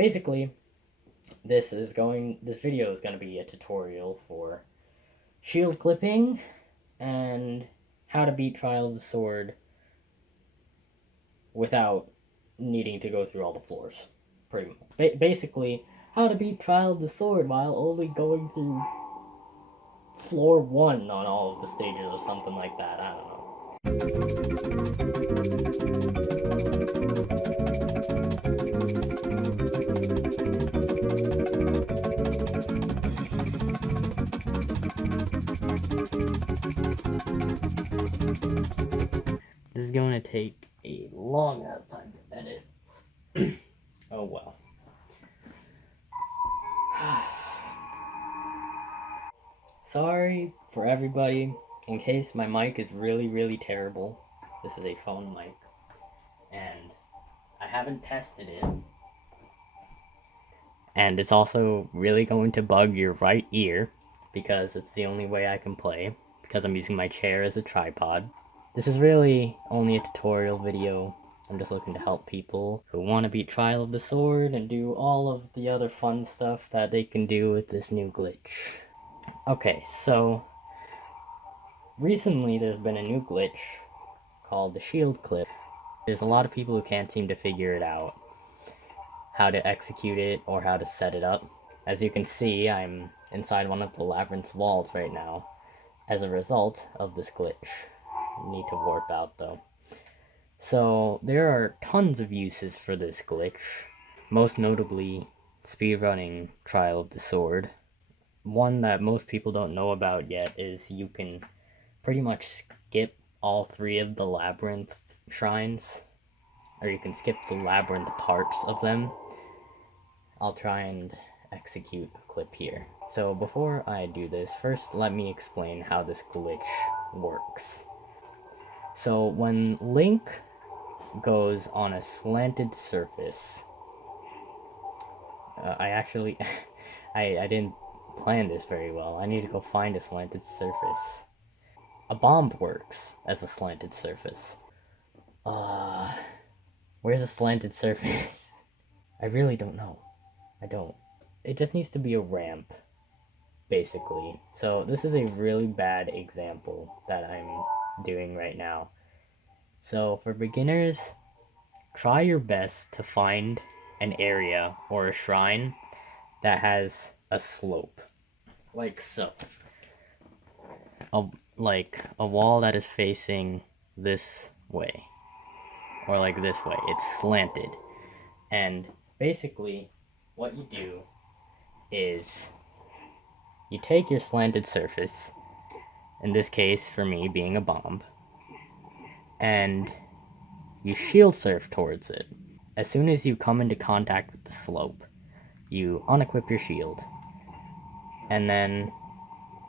basically, this video is going to be a tutorial for shield clipping and how to beat Trial of the Sword without needing to go through all the floors. Pretty much. Basically, how to beat Trial of the Sword while only going through floor 1 on all of the stages or something like that. I don't know. This is going to take a long ass time to edit. Oh well. Sorry for everybody, in case my mic is really terrible. This is a phone mic, and I haven't tested it. And it's also really going to bug your right ear, because it's the only way I can play, because I'm using my chair as a tripod. This is really only a tutorial video. I'm just looking to help people who want to beat Trial of the Sword and do all of the other fun stuff that they can do with this new glitch. Okay, so recently there's been a new glitch called the shield clip. There's a lot of people who can't seem to figure it out, how to execute it or how to set it up. As you can see, I'm inside one of the labyrinth's walls right now as a result of this glitch. Need to warp out though. So there are tons of uses for this glitch, most notably speedrunning Trial of the Sword. One that most people don't know about yet is you can pretty much skip all 3 of the labyrinth shrines, or you can skip the labyrinth parts of them. I'll try and execute a clip here. So before I do this, first let me explain how this glitch works. So when Link goes on a slanted surface, I didn't plan this very well. I need to go find a slanted surface. A bomb works as a slanted surface. Where's a slanted surface? I really don't know. I don't. It just needs to be a ramp, basically. So this is a really bad example that I'm doing right now. So for beginners, try your best to find an area or a shrine that has a slope, like so. Like a wall that is facing this way, or like this way. It's slanted. And basically, what you do is you take your slanted surface, in this case for me being a bomb, and you shield surf towards it. As soon as you come into contact with the slope, you unequip your shield, and then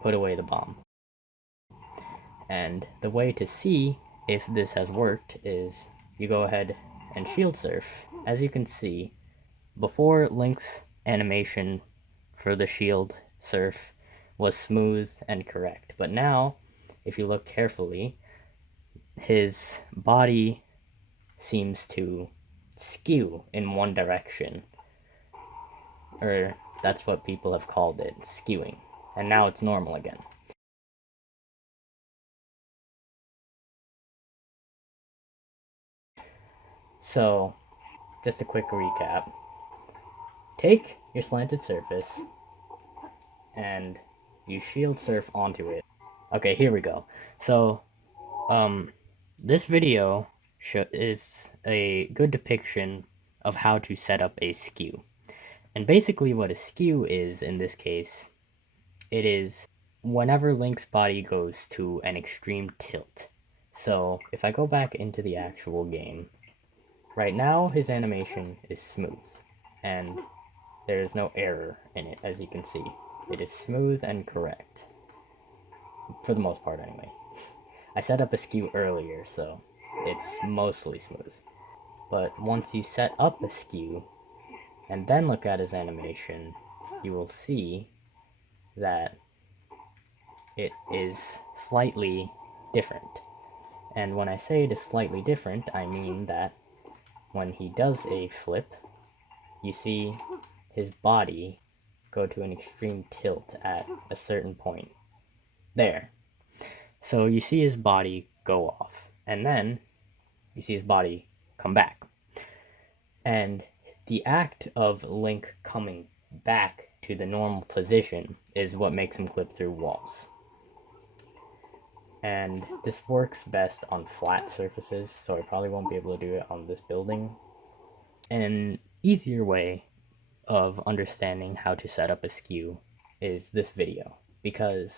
put away the bomb. And the way to see if this has worked is you go ahead and shield surf. As you can see, before Link's animation for the shield surf was smooth and correct, but now, if you look carefully, his body seems to skew in one direction, or that's what people have called it, skewing, and now it's normal again. So, just a quick recap. Take your slanted surface, and you shield surf onto it. Okay, here we go. So, this video is a good depiction of how to set up a skew. And basically what a skew is, in this case, it is whenever Link's body goes to an extreme tilt. So, if I go back into the actual game, right now his animation is smooth, and there is no error in it, as you can see. It is smooth and correct. For the most part, anyway. I set up a skew earlier, so it's mostly smooth. But once you set up a skew, and then look at his animation, you will see that it is slightly different. And when I say it is slightly different, I mean that when he does a flip, you see his body go to an extreme tilt at a certain point. There. So you see his body go off, and then you see his body come back. And the act of Link coming back to the normal position is what makes him clip through walls. And this works best on flat surfaces, so I probably won't be able to do it on this building. An easier way of understanding how to set up a skew is this video, because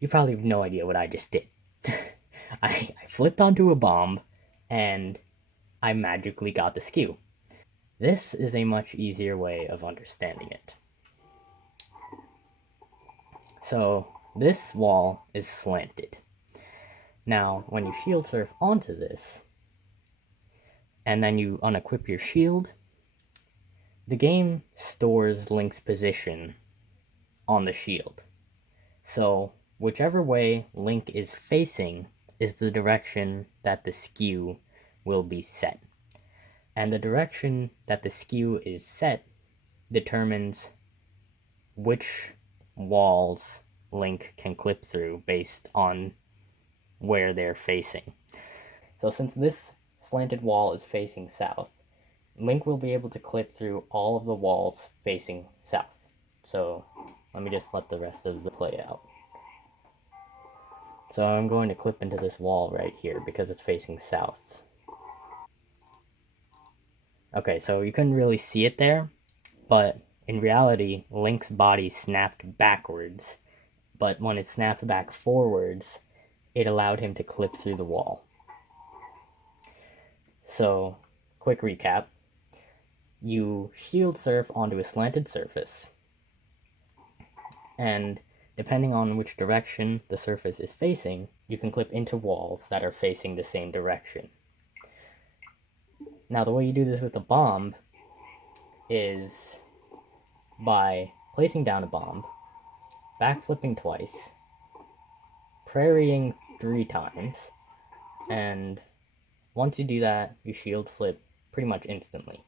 you probably have no idea what I just did. I flipped onto a bomb, and I magically got the skew. This is a much easier way of understanding it. So, this wall is slanted. Now, when you shield surf onto this, and then you unequip your shield, the game stores Link's position on the shield. So, whichever way Link is facing is the direction that the skew will be set. And the direction that the skew is set determines which walls Link can clip through based on where they're facing. So since this slanted wall is facing south, Link will be able to clip through all of the walls facing south. So let me just let the rest of the play out. So I'm going to clip into this wall right here because it's facing south. Okay, so you couldn't really see it there, but in reality, Link's body snapped backwards, but when it snapped back forwards, it allowed him to clip through the wall. So, quick recap. You shield surf onto a slanted surface, and depending on which direction the surface is facing, you can clip into walls that are facing the same direction. Now, the way you do this with a bomb is by placing down a bomb, backflipping twice, parrying 3 times, and once you do that, you shield flip pretty much instantly.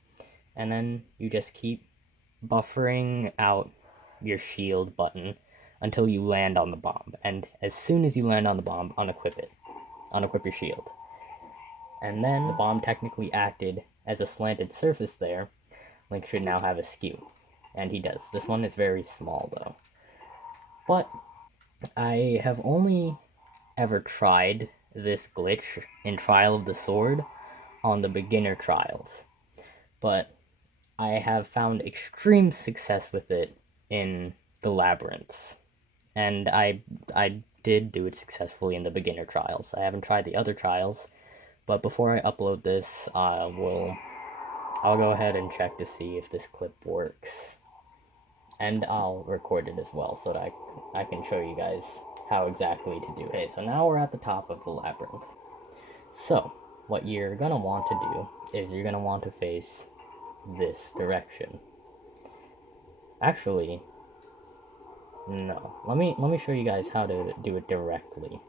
And then you just keep buffering out your shield button until you land on the bomb. And as soon as you land on the bomb, unequip it. Unequip your shield. And then the bomb technically acted as a slanted surface there. Link should now have a skew. And he does. This one is very small though. But I have only ever tried this glitch in Trial of the Sword on the beginner trials. But I have found extreme success with it in the labyrinths. And I did do it successfully in the beginner trials. I haven't tried the other trials, but before I upload this, I'll go ahead and check to see if this clip works. And I'll record it as well so that I can show you guys how exactly to do it. Okay, so now we're at the top of the labyrinth. So, what you're gonna want to do is you're gonna want to face this direction. Actually, no. Let me show you guys how to do it directly.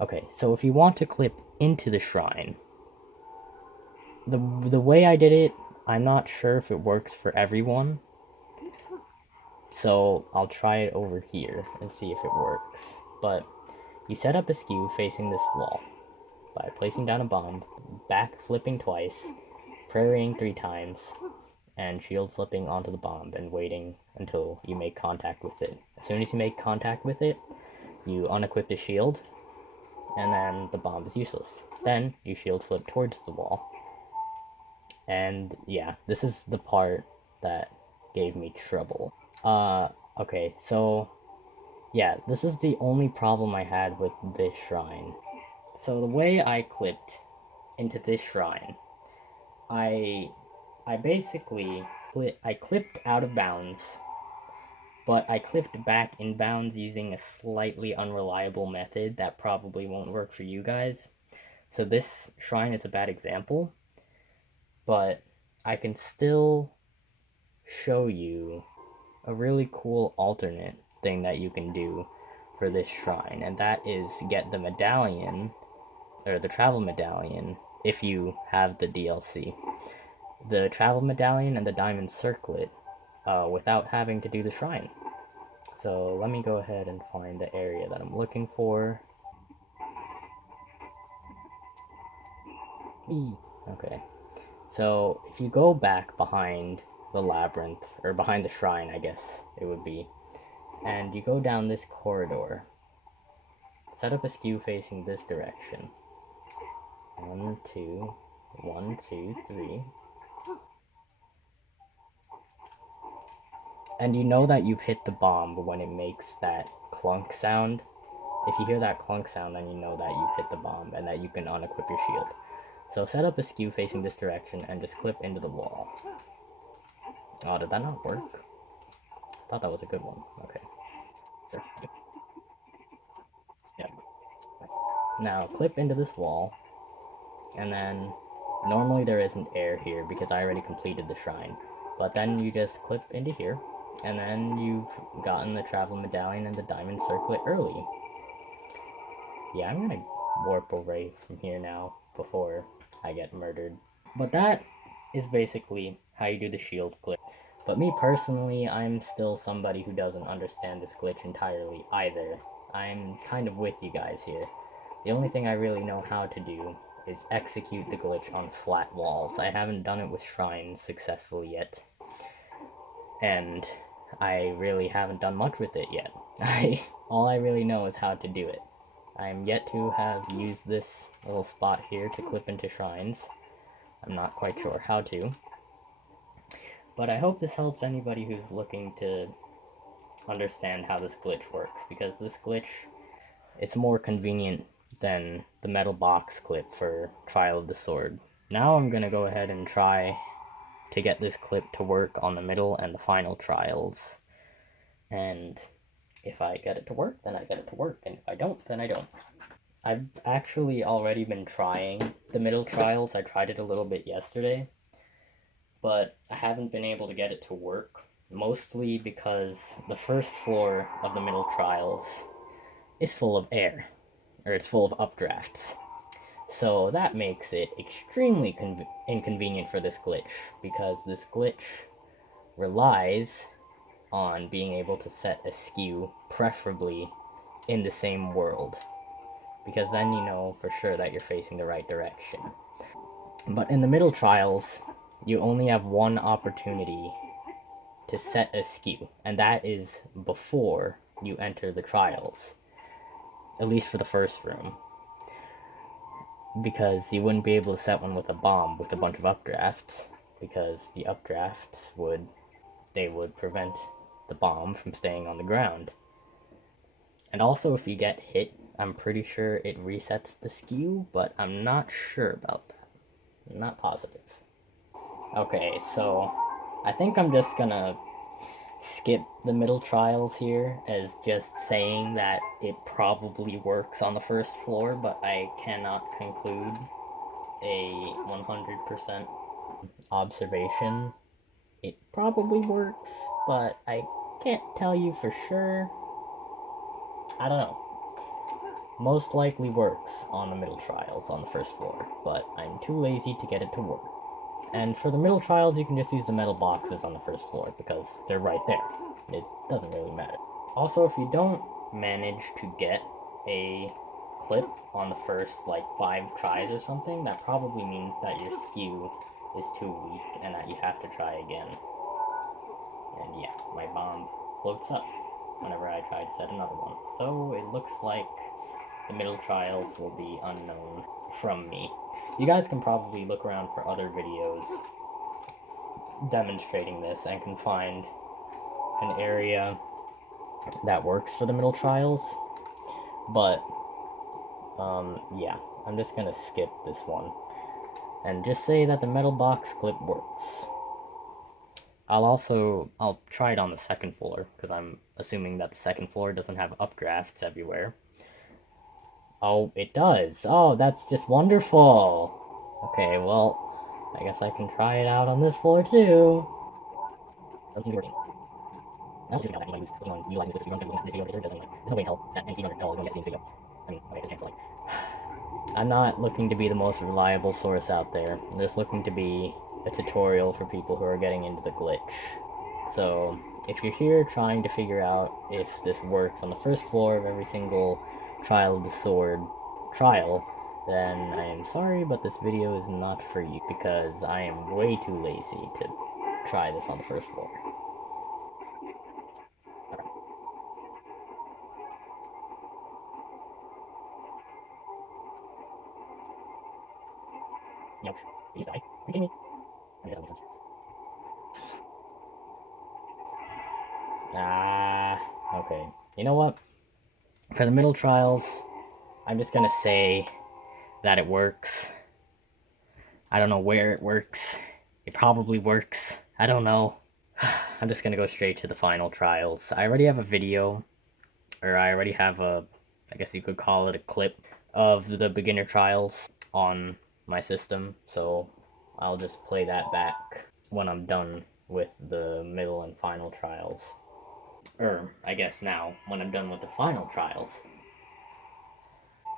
Okay, so if you want to clip into the shrine, the way I did it, I'm not sure if it works for everyone. So I'll try it over here and see if it works. But you set up a skew facing this wall by placing down a bomb, back flipping twice, parrying 3 times, and shield flipping onto the bomb and waiting until you make contact with it. As soon as you make contact with it, you unequip the shield, and then the bomb is useless. Then you shield flip towards the wall. And yeah, this is the part that gave me trouble. Okay, so yeah, this is the only problem I had with this shrine. So the way I clipped into this shrine, I basically clipped out of bounds, but I clipped back in bounds using a slightly unreliable method that probably won't work for you guys. So this shrine is a bad example, but I can still show you a really cool alternate thing that you can do for this shrine, and that is get the medallion, or the travel medallion, if you have the DLC. the travel medallion and the diamond circlet without having to do the shrine. So let me go ahead and find the area that I'm looking for. Okay, so if you go back behind the labyrinth, or behind the shrine, I guess it would be, and you go down this corridor, set up a skew facing this direction. 1, 2, 1, 2, 3. And you know that you've hit the bomb when it makes that clunk sound. If you hear that clunk sound, then you know that you've hit the bomb and that you can unequip your shield. So set up a skew facing this direction and just clip into the wall. Oh, did that not work? I thought that was a good one. Okay. So, yeah. Now clip into this wall, and then normally there isn't air here because I already completed the shrine. But then you just clip into here, and then you've gotten the travel medallion and the diamond circlet early. Yeah, I'm gonna warp away from here now before I get murdered. But that is basically how you do the shield glitch. But me personally, I'm still somebody who doesn't understand this glitch entirely either. I'm kind of with you guys here. The only thing I really know how to do is execute the glitch on flat walls. I haven't done it with shrines successfully yet. And I really haven't done much with it yet. All I really know is how to do it. I'm yet to have used this little spot here to clip into shrines. I'm not quite sure how to. But I hope this helps anybody who's looking to understand how this glitch works, because this glitch, it's more convenient than the metal box clip for Trial of the Sword. Now I'm gonna go ahead and try to get this clip to work on the middle and the final trials. And if I get it to work, then I get it to work, and if I don't, then I don't. I've actually already been trying the middle trials. I tried it a little bit yesterday, but I haven't been able to get it to work, mostly because the first floor of the middle trials is full of air, or it's full of updrafts. So that makes it extremely inconvenient for this glitch, because this glitch relies on being able to set a skew, preferably in the same world, because then you know for sure that you're facing the right direction. But in the middle trials, you only have one opportunity to set a skew, and that is before you enter the trials, at least for the first room, because you wouldn't be able to set one with a bomb with a bunch of updrafts, because the updrafts would prevent the bomb from staying on the ground. And also, if you get hit, I'm pretty sure it resets the skew, but I'm not sure about that. I'm not positive. Okay, so I think I'm just gonna skip the middle trials here as just saying that it probably works on the first floor, but I cannot conclude a 100% observation. It probably works, but I can't tell you for sure. I don't know. Most likely works on the middle trials on the first floor, but I'm too lazy to get it to work. And for the middle trials, you can just use the metal boxes on the first floor, because they're right there. It doesn't really matter. Also, if you don't manage to get a clip on the first, 5 tries or something, that probably means that your skew is too weak and that you have to try again. And yeah, my bomb floats up whenever I try to set another one. So it looks like the middle trials will be unknown from me. You guys can probably look around for other videos demonstrating this and can find an area that works for the middle trials. But, yeah, I'm just gonna skip this one and just say that the metal box clip works. I'll try it on the second floor, because I'm assuming that the second floor doesn't have updrafts everywhere. Oh, it does. Oh, that's just wonderful. Okay, well, I guess I can try it out on this floor too. Doesn't seem to be working. That's just that utilizing this video editor doesn't there's no way in hell that NC runner is going to get seen video. I mean, okay, there's a chance I'm not looking to be the most reliable source out there. I'm just looking to be a tutorial for people who are getting into the glitch. So, if you're here trying to figure out if this works on the first floor of every single Trial of the Sword trial, then I am sorry, but this video is not for you, because I am way too lazy to try this on the first floor. Yep. Please die. Are you kidding me? I mean, that doesn't make sense. Okay. You know what? For the middle trials, I'm just gonna say that it works. I don't know where it works. It probably works. I don't know. I'm just gonna go straight to the final trials. I already have a video, or I already have I guess you could call it a clip of the beginner trials on my system, so I'll just play that back when I'm done with the middle and final trials. Or, I guess now, when I'm done with the final trials.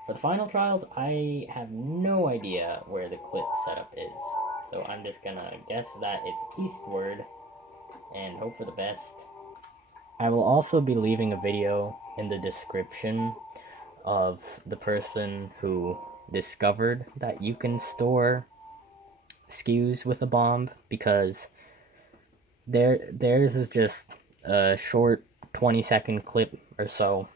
For the final trials, I have no idea where the clip setup is, so I'm just gonna guess that it's eastward, and hope for the best. I will also be leaving a video in the description of the person who discovered that you can store skews with a bomb, because theirs is just a short 20-second clip or so,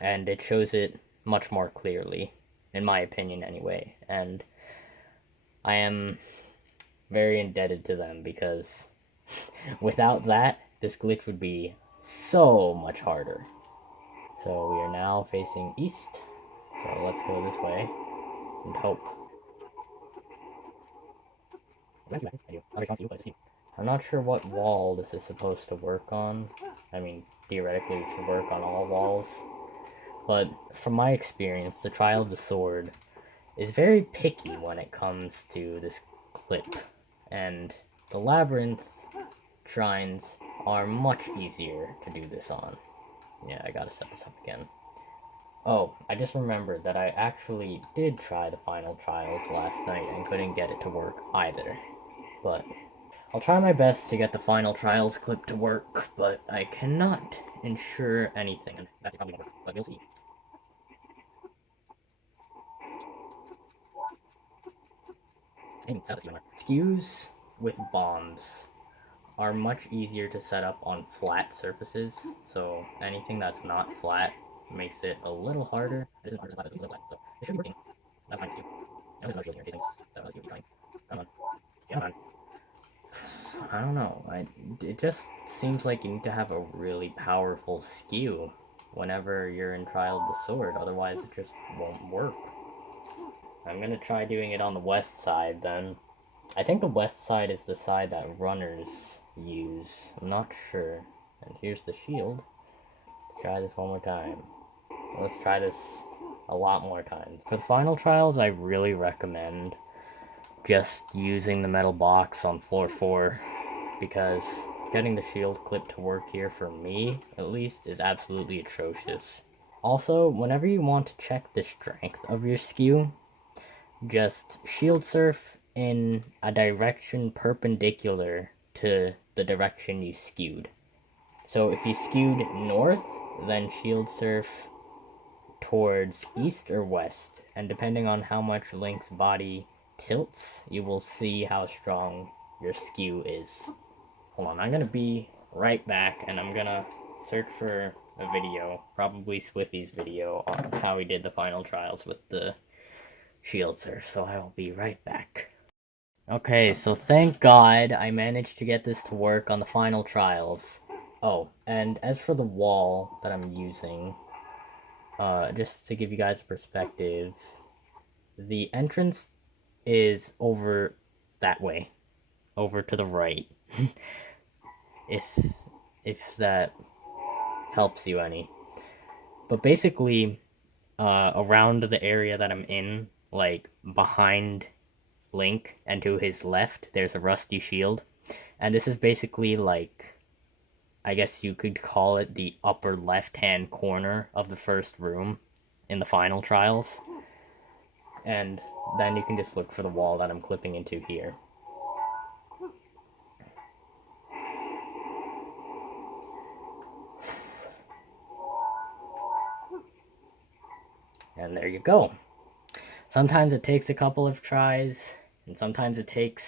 and it shows it much more clearly, in my opinion anyway, and I am very indebted to them, because without that, this glitch would be so much harder. So we are now facing east, so let's go this way, and hope. I'm not sure what wall this is supposed to work on. I mean, theoretically it should work on all walls, but from my experience, the Trial of the Sword is very picky when it comes to this clip, and the labyrinth shrines are much easier to do this on. Yeah, I gotta set this up again. Oh, I just remembered that I actually did try the final trials last night and couldn't get it to work either. But I'll try my best to get the final trials clip to work, but I cannot ensure anything. That probably won't work, but we'll see. Skews with bombs are much easier to set up on flat surfaces, so anything that's not flat makes it a little harder. It isn't hard, it's a little flat, so it should be working. That's fine, Skew. I know there's no shield here in case things, so let's see what we're trying. Come on. Come on. I don't know. It just seems like you need to have a really powerful skew whenever you're in Trial of the Sword, otherwise it just won't work. I'm gonna try doing it on the west side then. I think the west side is the side that runners use. I'm not sure. And here's the shield. Let's try this one more time. Let's try this a lot more times. For the final trials, I really recommend just using the metal box on floor 4, because getting the shield clip to work here, for me at least, is absolutely atrocious. Also, whenever you want to check the strength of your skew, just shield surf in a direction perpendicular to the direction you skewed. So if you skewed north, then shield surf towards east or west, and depending on how much Link's body tilts, you will see how strong your skew is. Hold on, I'm gonna be right back, and I'm gonna search for a video, probably Swiffy's video, on how he did the final trials with the shield surf, so I will be right back. Okay, so thank God I managed to get this to work on the final trials. Oh, and as for the wall that I'm using, just to give you guys a perspective, the entrance is over that way, over to the right, if that helps you any. But basically, around the area that I'm in, like behind Link and to his left, there's a rusty shield, and this is basically like, I guess you could call it the upper left-hand corner of the first room in the final trials. And then you can just look for the wall that I'm clipping into here. And there you go. Sometimes it takes a couple of tries, and sometimes it takes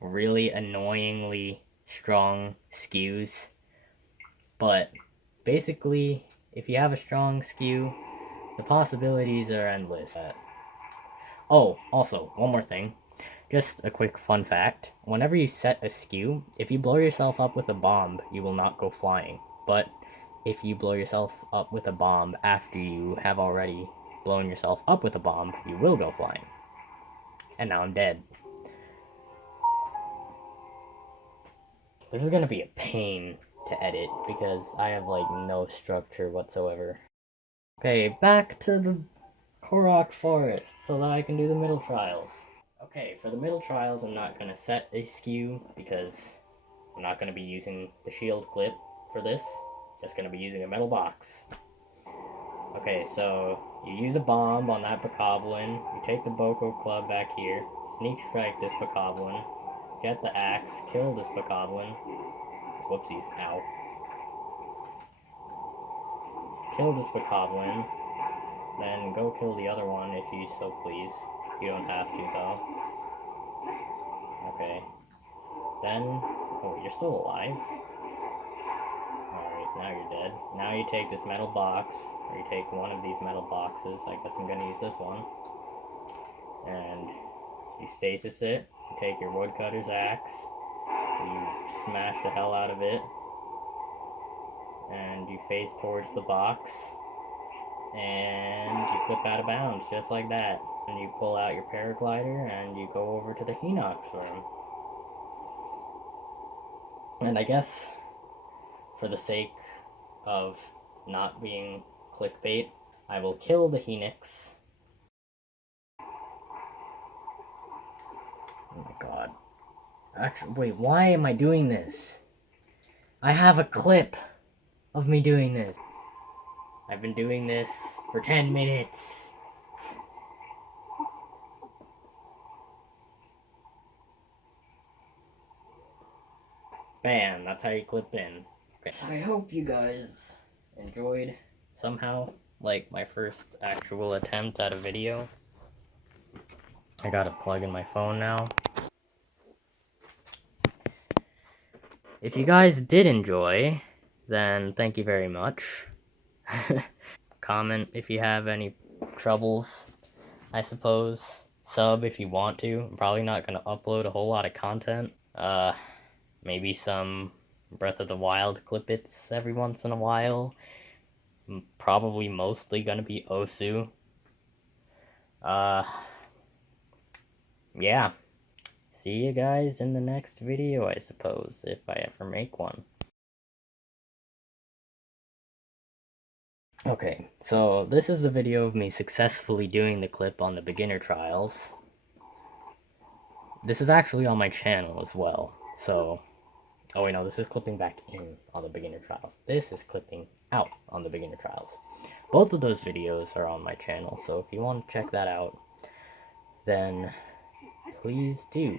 really annoyingly strong skews. But basically, if you have a strong skew, the possibilities are endless. Oh, also, one more thing. Just a quick fun fact. Whenever you set a skew, if you blow yourself up with a bomb, you will not go flying. But if you blow yourself up with a bomb after you have already blown yourself up with a bomb, you will go flying. And now I'm dead. This is gonna be a pain to edit because I have like no structure whatsoever. Okay, back to the Korok Forest so that I can do the middle trials. Okay, for the middle trials I'm not gonna set a skew because I'm not gonna be using the shield clip for this. Just gonna be using a metal box. Okay, so you use a bomb on that bokoblin, you take the Boko Club back here, sneak strike this bokoblin, get the axe, kill this bokoblin. Whoopsies, ow. Kill this bokoblin, then go kill the other one if you so please. You don't have to though. Okay. Then, oh, you're still alive? Alright, now you're dead. Now you take this metal box, or you take one of these metal boxes, I guess I'm gonna use this one. And you stasis it, you take your woodcutter's axe, you smash the hell out of it, and you face towards the box, and you flip out of bounds, just like that. And you pull out your paraglider, and you go over to the Hinox Room. And I guess, for the sake of not being clickbait, I will kill the Hinox. Oh my god. Actually, wait, why am I doing this? I have a clip of me doing this. I've been doing this for 10 minutes. Bam, that's how you clip in. Okay. So I hope you guys enjoyed somehow, like, my first actual attempt at a video. I gotta plug in my phone now. If you guys did enjoy, then thank you very much. Comment if you have any troubles, I suppose. Sub if you want to. I'm probably not gonna upload a whole lot of content. Maybe some Breath of the Wild clippets every once in a while. Probably mostly gonna be Osu. Yeah. See you guys in the next video, I suppose, if I ever make one. Okay, so this is the video of me successfully doing the clip on the beginner trials. This is actually on my channel as well, so... Oh wait, no, this is clipping back in on the beginner trials. This is clipping out on the beginner trials. Both of those videos are on my channel, so if you want to check that out, then please do.